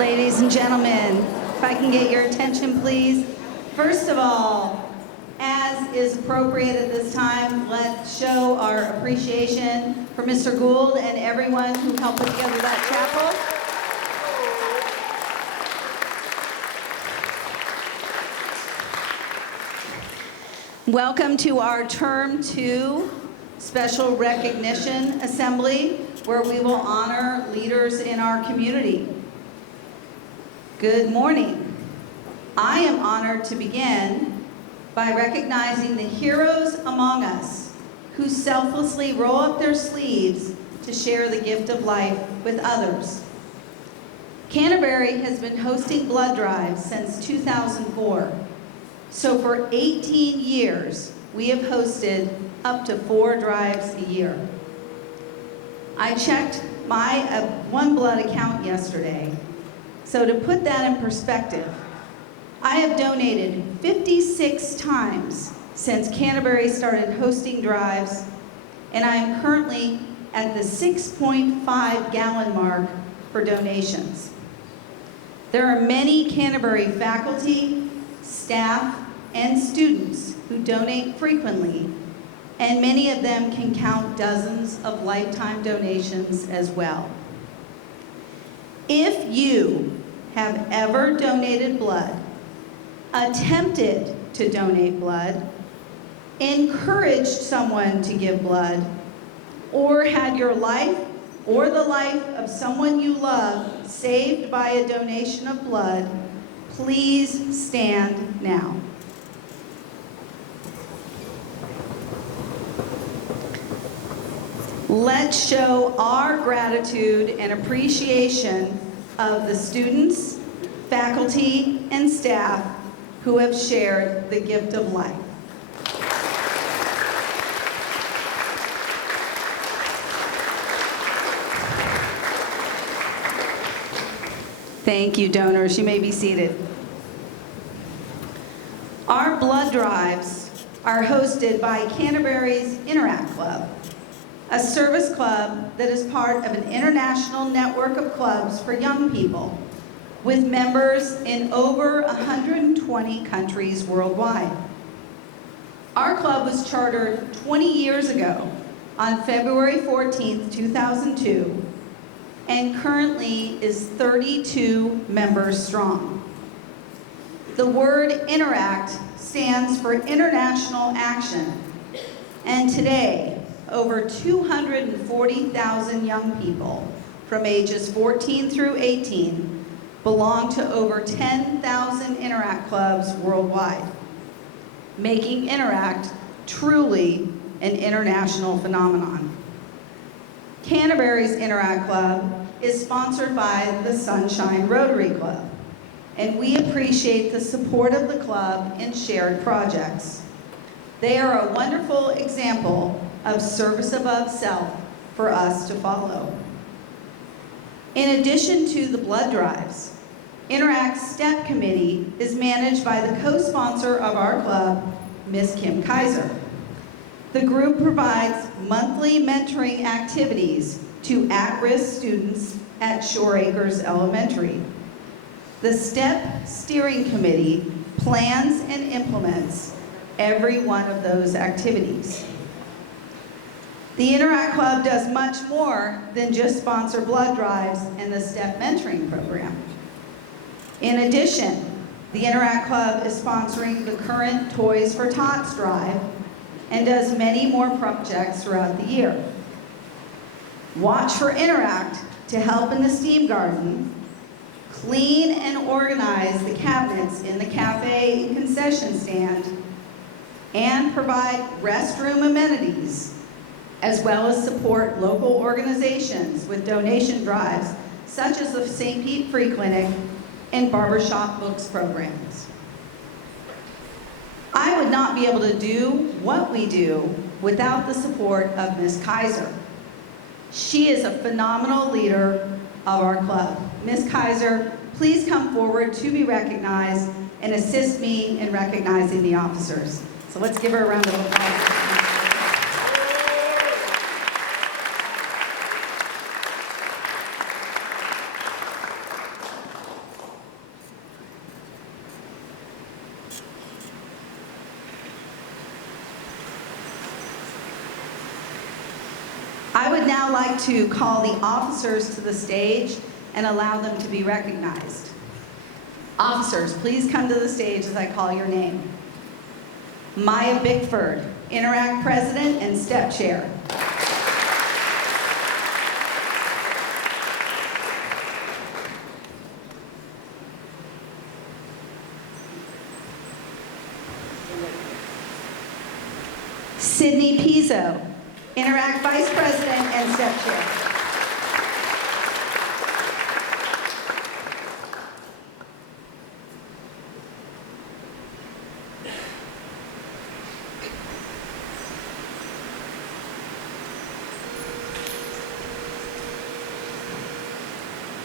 Ladies and gentlemen, if I can get your attention, please. First of all, as is appropriate at this time, let's show our appreciation for Mr. Gould and everyone who helped put together that chapel. Welcome to our Term 2 Special Recognition Assembly, where we will honor leaders in our community. Good morning. I am honored to begin by recognizing the heroes among us who selflessly roll up their sleeves to share the gift of life with others. Canterbury has been hosting blood drives since 2004. So for 18 years, we have hosted up to 4 drives a year. I checked my One Blood account yesterday. So to put that in perspective, I have donated 56 times since Canterbury started hosting drives, and I am currently at the 6.5 gallon mark for donations. There are many Canterbury faculty, staff, and students who donate frequently, and many of them can count dozens of lifetime donations as well. If you have ever donated blood, attempted to donate blood, encouraged someone to give blood, or had your life or the life of someone you love saved by a donation of blood, please stand now. Let's show our gratitude and appreciation of the students, faculty, and staff who have shared the gift of life. Thank you, donors. You may be seated. Our blood drives are hosted by Canterbury's Interact Club, a service club that is part of an international network of clubs for young people, with members in over 120 countries worldwide. Our club was chartered 20 years ago on February 14th, 2002, and currently is 32 members strong. The word Interact stands for International Action, and today, over 240,000 young people from ages 14 through 18 belong to over 10,000 Interact clubs worldwide, making Interact truly an international phenomenon. Canterbury's Interact Club is sponsored by the Sunshine Rotary Club, and we appreciate the support of the club in shared projects. They are a wonderful example of service above self for us to follow. In addition to the blood drives, Interact's STEP committee is managed by the co-sponsor of our club, Ms. Kim Kaiser. The group provides monthly mentoring activities to at-risk students at Shore Acres Elementary. The STEP steering committee plans and implements every one of those activities. The Interact Club does much more than just sponsor blood drives and the STEP mentoring program. In addition, the Interact Club is sponsoring the current Toys for Tots drive and does many more projects throughout the year. Watch for Interact to help in the STEAM garden, clean and organize the cabinets in the cafe and concession stand, and provide restroom amenities, as well as support local organizations with donation drives, such as the St. Pete Free Clinic and Barbershop Books programs. I would not be able to do what we do without the support of Ms. Kaiser. She is a phenomenal leader of our club. Ms. Kaiser, please come forward to be recognized and assist me in recognizing the officers. So let's give her a round of applause. I would now like to call the officers to the stage and allow them to be recognized. Officers, please come to the stage as I call your name. Maya Bickford, Interact President and Step Chair. Sydney Pizzo, Interact Vice President and Step Chair.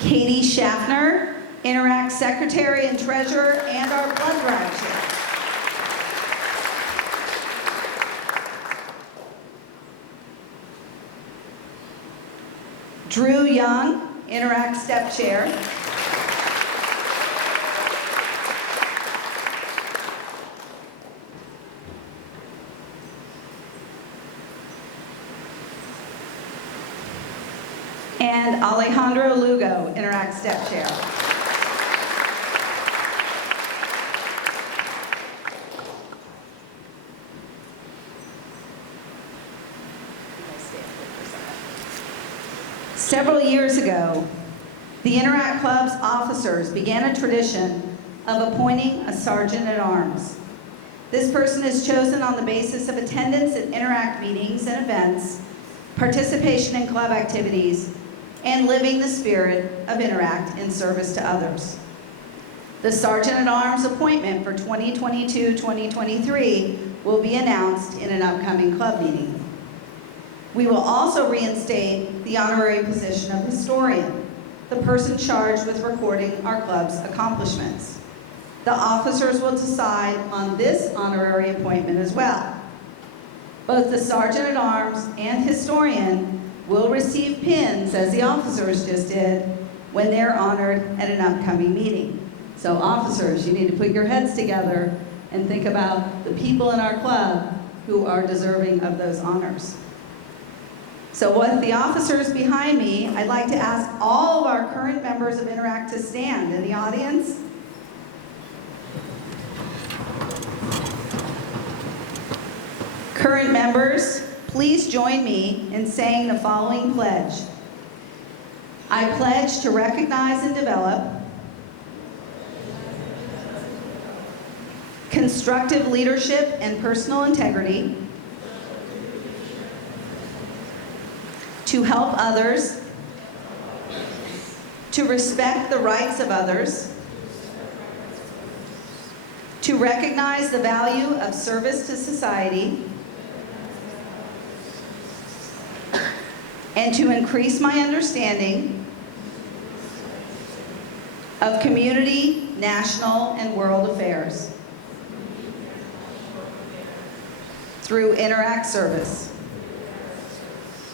Katie Schaffner, Interact Secretary and Treasurer and our Blood Drive Chair. Drew Young, Interact Step Chair. And Alejandro Lugo, Interact Step Chair. Several years ago, the Interact Club's officers began a tradition of appointing a sergeant at arms. This person is chosen on the basis of attendance at Interact meetings and events, participation in club activities, and living the spirit of Interact in service to others. The Sergeant at Arms appointment for 2022-2023 will be announced in an upcoming club meeting. We will also reinstate the honorary position of historian, the person charged with recording our club's accomplishments. The officers will decide on this honorary appointment as well. Both the Sergeant at Arms and historian will receive pins, as the officers just did, when they're honored at an upcoming meeting. So officers, you need to put your heads together and think about the people in our club who are deserving of those honors. So with the officers behind me, I'd like to ask all of our current members of Interact to stand in the audience. Current members, please join me in saying the following pledge. I pledge to recognize and develop constructive leadership and personal integrity, to help others, to respect the rights of others, to recognize the value of service to society, and to increase my understanding of community, national, and world affairs through Interact service.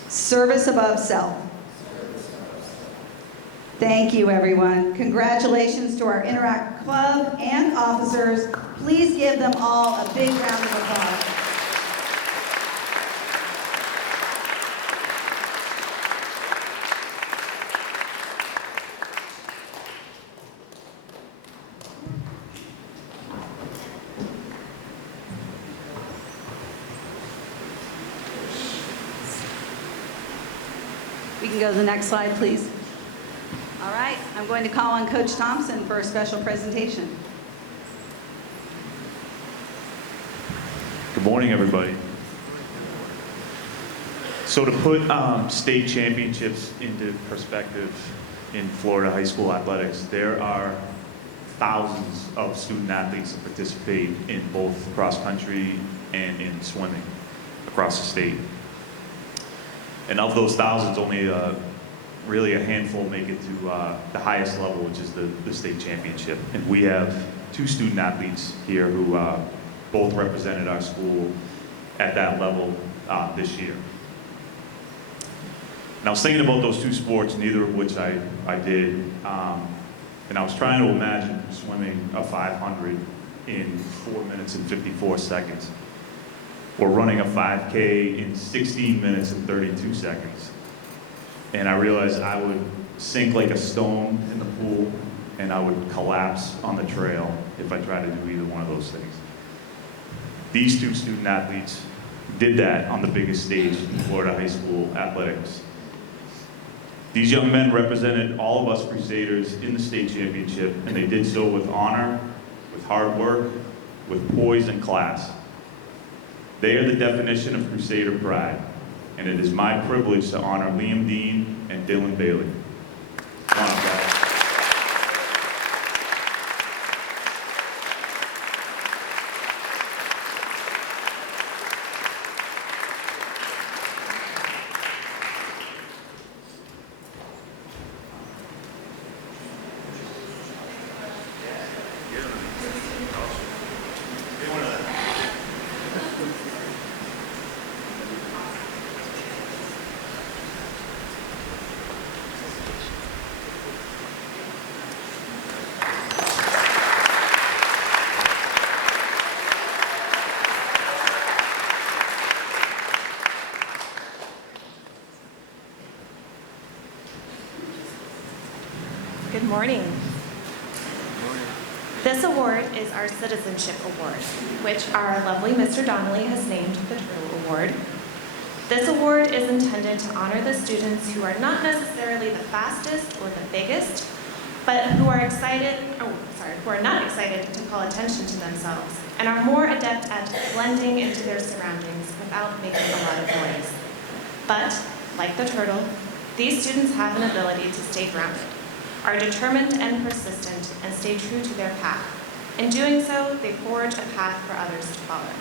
Service above self. Thank you, everyone. Congratulations to our Interact Club and officers. Please give them all a big round of applause. We can go to the next slide, please. All right, I'm going to call on Coach Thompson for a special presentation. Good morning, everybody. So to put state championships into perspective in Florida high school athletics, there are thousands of student athletes that participate in both cross country and in swimming across the state. And of those thousands, only really a handful make it to the highest level, which is the state championship. And we have two student athletes here who both represented our school at that level this year. And I was thinking about those two sports, neither of which I did. And I was trying to imagine swimming a 500 in 4 minutes and 54 seconds. or running a 5K in 16 minutes and 32 seconds. And I realized I would sink like a stone in the pool, and I would collapse on the trail if I tried to do either one of those things. These two student athletes did that on the biggest stage in Florida high school athletics. These young men represented all of us Crusaders in the state championship, and they did so with honor, with hard work, with poise and class. They are the definition of Crusader pride, and it is my privilege to honor Liam Dean and Dylan Bailey. Come on up, guys. Good morning. This award is our Citizenship Award, which our lovely Mr. Donnelly has named the Turtle Award. This award is intended to honor the students who are not necessarily the fastest or the biggest, but who are not excited to call attention to themselves and are more adept at blending into their surroundings without making a lot of noise. But, like the turtle, these students have an ability to stay grounded, are determined and persistent, and stay true to their path. In doing so, they forge a path for others to follow.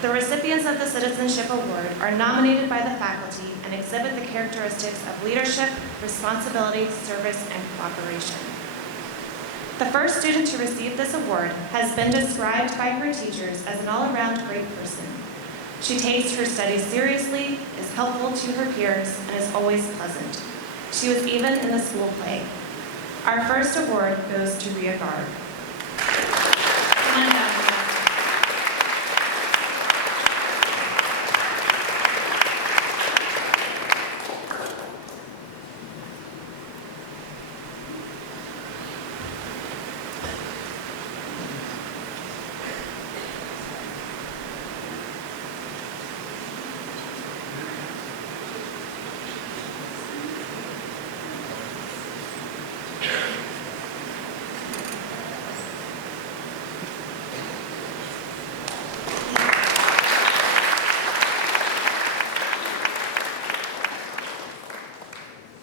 The recipients of the Citizenship Award are nominated by the faculty and exhibit the characteristics of leadership, responsibility, service, and cooperation. The first student to receive this award has been described by her teachers as an all-around great person. She takes her studies seriously, is helpful to her peers, and is always pleasant. She was even in the school play. Our first award goes to Ria Garb. Come on down, Ria.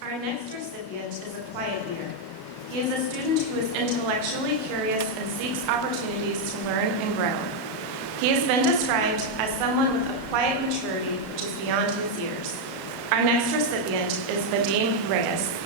Our next recipient is a quiet leader. He is a student who is intellectually curious and seeks opportunities to learn and grow. He has been described as someone with a quiet maturity which is beyond his years. Our next recipient is Vadim Reyes.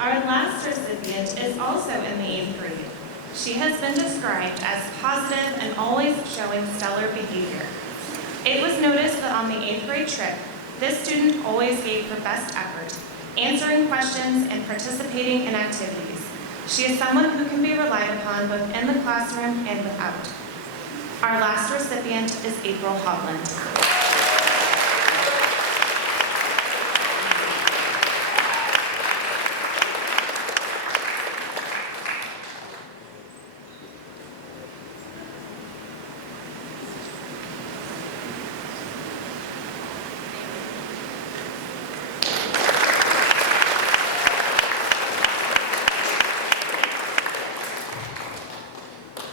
Our last recipient is also in the 8th grade. She has been described as positive and always showing stellar behavior. It was noticed that on the 8th grade trip, this student always gave her best effort, answering questions and participating in activities. She is someone who can be relied upon both in the classroom and without. Our last recipient is April Hogland.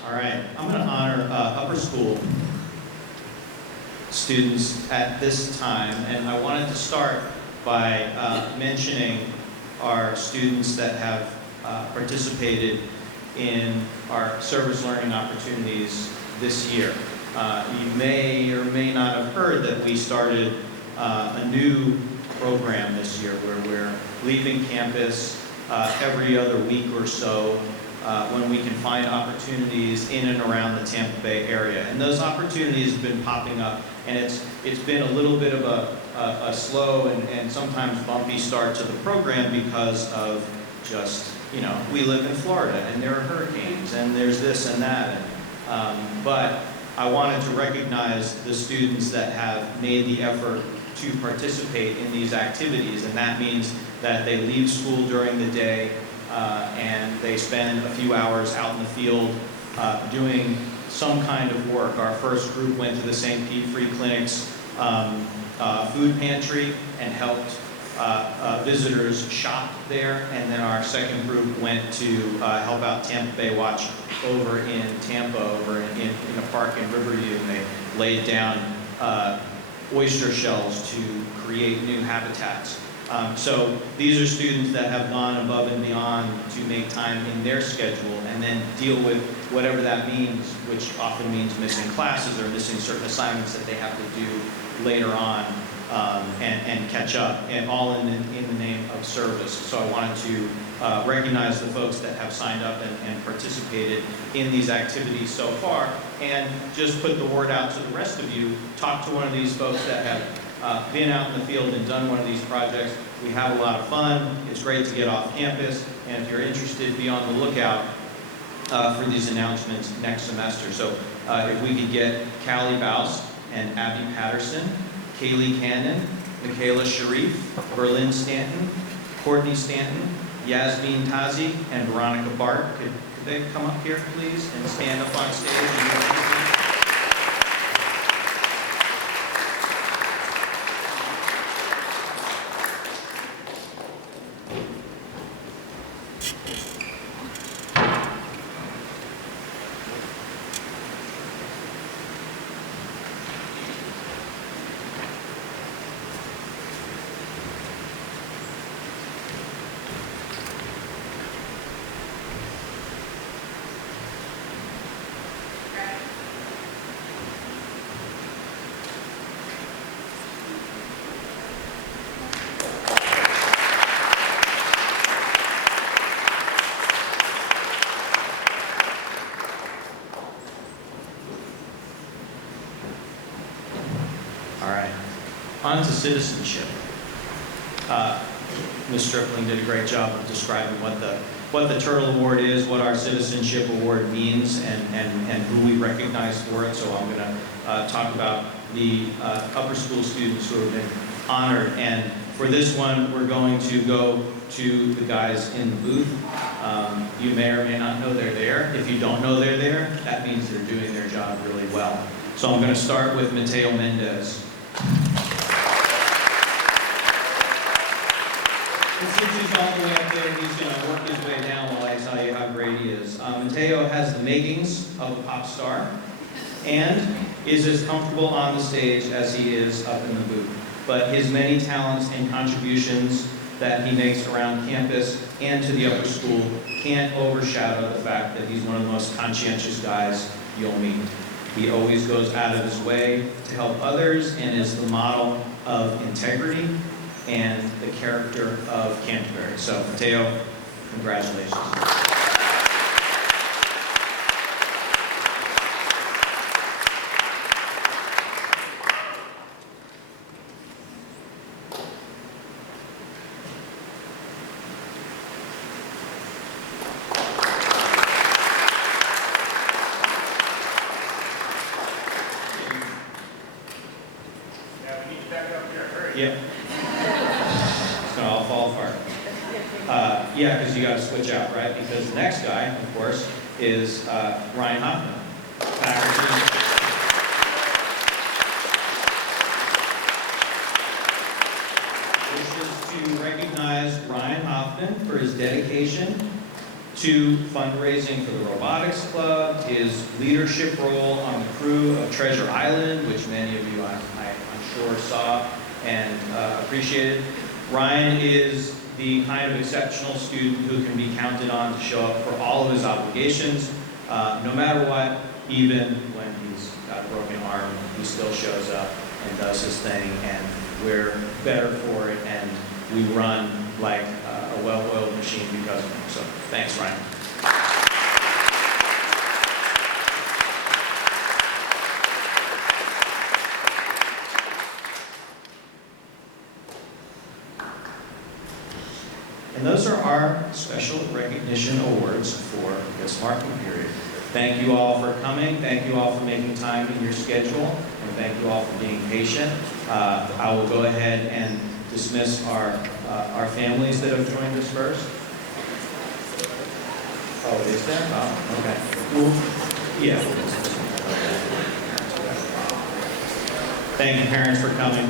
All right, I'm going to honor upper school students at this time, and I wanted to start by mentioning our students that have participated in our service learning opportunities this year. You may or may not have heard that we started a new program this year where we're leaving campus every other week or so when we can find opportunities in and around the Tampa Bay area. And those opportunities have been popping up, and it's been a little bit of a slow and sometimes bumpy start to the program because of just, you know, we live in Florida and there are hurricanes and there's this and that. But I wanted to recognize the students that have made the effort to participate in these activities, and that means that they leave school during the day and they spend a few hours out in the field doing some kind of work. Our first group went to the St. Pete Free Clinic's food pantry and helped visitors shop there, and then our second group went to help out Tampa Bay Watch over in Tampa, over in a park in Riverview, and they laid down oyster shells to create new habitats. So these are students that have gone above and beyond to make time in their schedule and then deal with whatever that means, which often means missing classes or missing certain assignments that they have to do later on and catch up, and all in the name of service. So I wanted to recognize the folks that have signed up and participated in these activities so far, and just put the word out to the rest of you. Talk to one of these folks that have been out in the field and done one of these projects. We have a lot of fun. It's great to get off campus, and if you're interested, be on the lookout for these announcements next semester. So if we could get Callie Baus and Abby Patterson, Kaylee Cannon, Michaela Sharif, Berlin Stanton, Courtney Stanton, Yasmin Tazi, and Veronica Bart. Could they come up here, please, and stand up on stage? On to citizenship. Ms. Stripling did a great job of describing what the Turtle Award is, what our Citizenship Award means, and who we recognize for it. So I'm going to talk about the upper school students who have been honored. And for this one, we're going to go to the guys in the booth. You may or may not know they're there. If you don't know they're there, that means they're doing their job really well. So I'm going to start with Mateo Mendez. Since he's all the way up there, he's going to work his way down while I tell you how great he is. Mateo has the makings of a pop star and is as comfortable on the stage as he is up in the booth. But his many talents and contributions that he makes around campus and to the upper school can't overshadow the fact that he's one of the most conscientious guys you'll meet. He always goes out of his way to help others and is the model of integrity and the character of Canterbury. So, Mateo, congratulations. Yeah, we need you back up here. Hurry. Yep. It's gonna all fall apart. Yeah, because you got to switch out, right? Because the next guy, of course, is Ryan Hoffman. Wishes to recognize Ryan Hoffman for his dedication to fundraising for the Robotics Club, his leadership role on the crew of Treasure Island, which many of you I'm sure saw and appreciated. Ryan is the kind of exceptional student who can be counted on to show up for all of his obligations, no matter what, even when he's got a broken arm, he still shows up and does his thing, and we're better for it, and we run like a well-oiled machine because of him. So thanks, Ryan. And those are our special recognition awards for this marking period. Thank you all for coming. Thank you all for making time in your schedule. And thank you all for being patient. I will go ahead and dismiss our families that have joined us first. Oh, it is there? Oh, okay. Cool. Yeah. Thank you, parents, for coming.